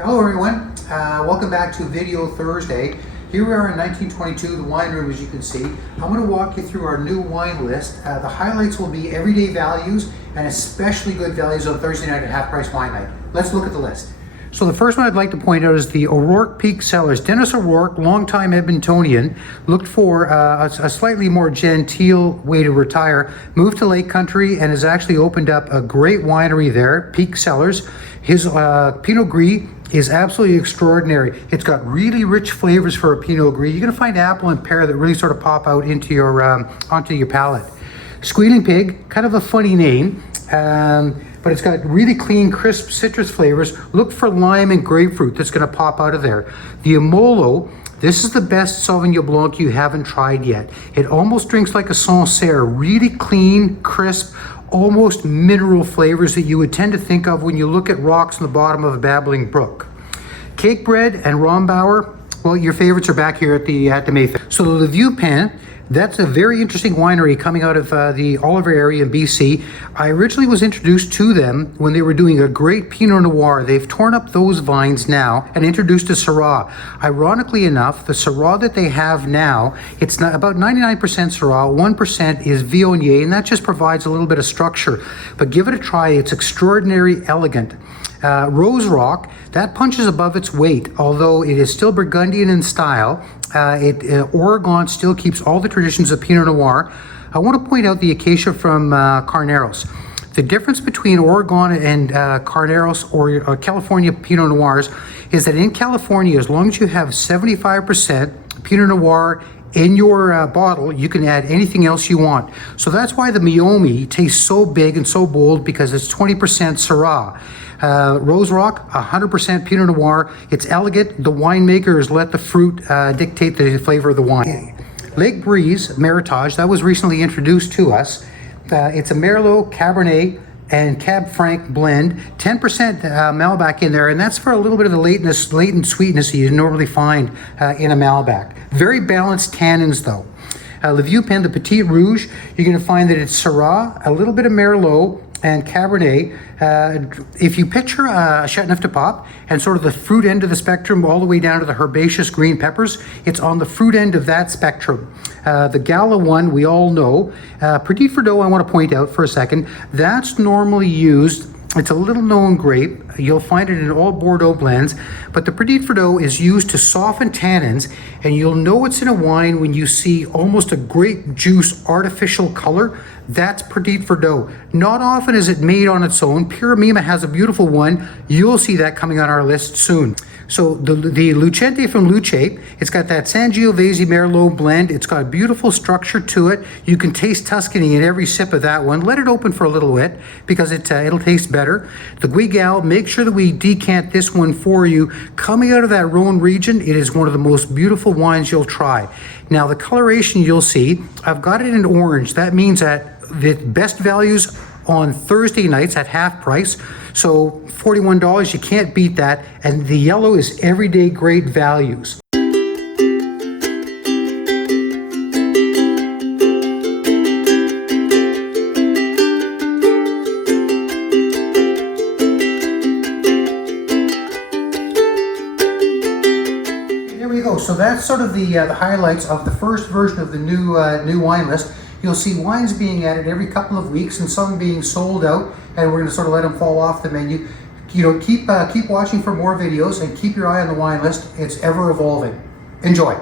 Hello everyone, welcome back to Video Thursday. Here we are in 1922, the wine room as you can see. I'm going to walk you through our new wine list. The highlights will be everyday values and especially good values on Thursday night at Half Price Wine Night. Let's look at the list. So the first one I'd like to point out is the O'Rourke Peak Cellars. Dennis O'Rourke, longtime Edmontonian, looked for a slightly more genteel way to retire, moved to Lake Country and has actually opened up a great winery there, Peak Cellars. His Pinot Gris is absolutely extraordinary. It's got really rich flavors for a Pinot Gris. You're going to find apple and pear that really sort of pop out into your onto your palate. Squealing Pig, kind of a funny name, but it's got really clean, crisp citrus flavors. Look for lime and grapefruit that's going to pop out of there. The Amolo, this is the best Sauvignon Blanc you haven't tried yet. It almost drinks like a Sancerre, really clean, crisp, almost mineral flavors that you would tend to think of when you look at rocks in the bottom of a babbling brook. Cakebread and Rombauer, well, your favorites are back here at the Mayfair. So the Vieux Pin, that's a very interesting winery coming out of the Oliver area in BC. I originally was introduced to them when they were doing a great Pinot Noir. They've torn up those vines now and introduced a Syrah. Ironically enough, the Syrah that they have now, it's not, about 99% Syrah, 1% is Viognier, and that just provides a little bit of structure. But give it a try, it's extraordinary elegant. Rose Rock, that punches above its weight, although it is still Burgundian in style. Oregon still keeps all the traditions of Pinot Noir. I want to point out the Acacia from Carneros. The difference between Oregon and Carneros or California Pinot Noirs is that in California, as long as you have 75% Pinot Noir in your bottle, you can add anything else you want. So that's why the Meiomi tastes so big and so bold, because it's 20% Syrah. Rose Rock, 100% Pinot Noir. It's elegant. The winemakers let the fruit dictate the flavor of the wine. Lake Breeze Meritage, that was recently introduced to us. It's a Merlot, Cabernet, and Cab Franc blend. 10% Malbec in there, and that's for a little bit of the latent sweetness that you normally find in a Malbec. Very balanced tannins though. Le Vieux Pin, the Petit Rouge, you're going to find that it's Syrah, a little bit of Merlot, and Cabernet. If you picture a Châteauneuf-du-Pape and sort of the fruit end of the spectrum all the way down to the herbaceous green peppers, it's on the fruit end of that spectrum. The Gala one we all know. Petit Verdot, I want to point out for a second, that's normally used. It's a little known grape. You'll find it in all Bordeaux blends, but the Petit Verdot is used to soften tannins, and you'll know it's in a wine when you see almost a grape juice artificial color. That's Petit Verdot. Not often is it made on its own. Pyramima has a beautiful one. You'll see that coming on our list soon. So the Lucente from Luce, it's got that Sangiovese Merlot blend. It's got a beautiful structure to it. You can taste Tuscany in every sip of that one. Let it open for a little bit because it'll taste better. The Guigal, make sure that we decant this one for you. Coming out of that Rhone region, it is one of the most beautiful wines you'll try. Now the coloration you'll see, I've got it in orange. That means that the best values on Thursday nights at half price. So $41, you can't beat that. And the yellow is everyday great values. There we go. So that's sort of the highlights of the first version of the new wine list. You'll see wines being added every couple of weeks and some being sold out, and we're going to sort of let them fall off the menu. You know, keep watching for more videos and keep your eye on the wine list. It's ever evolving. Enjoy.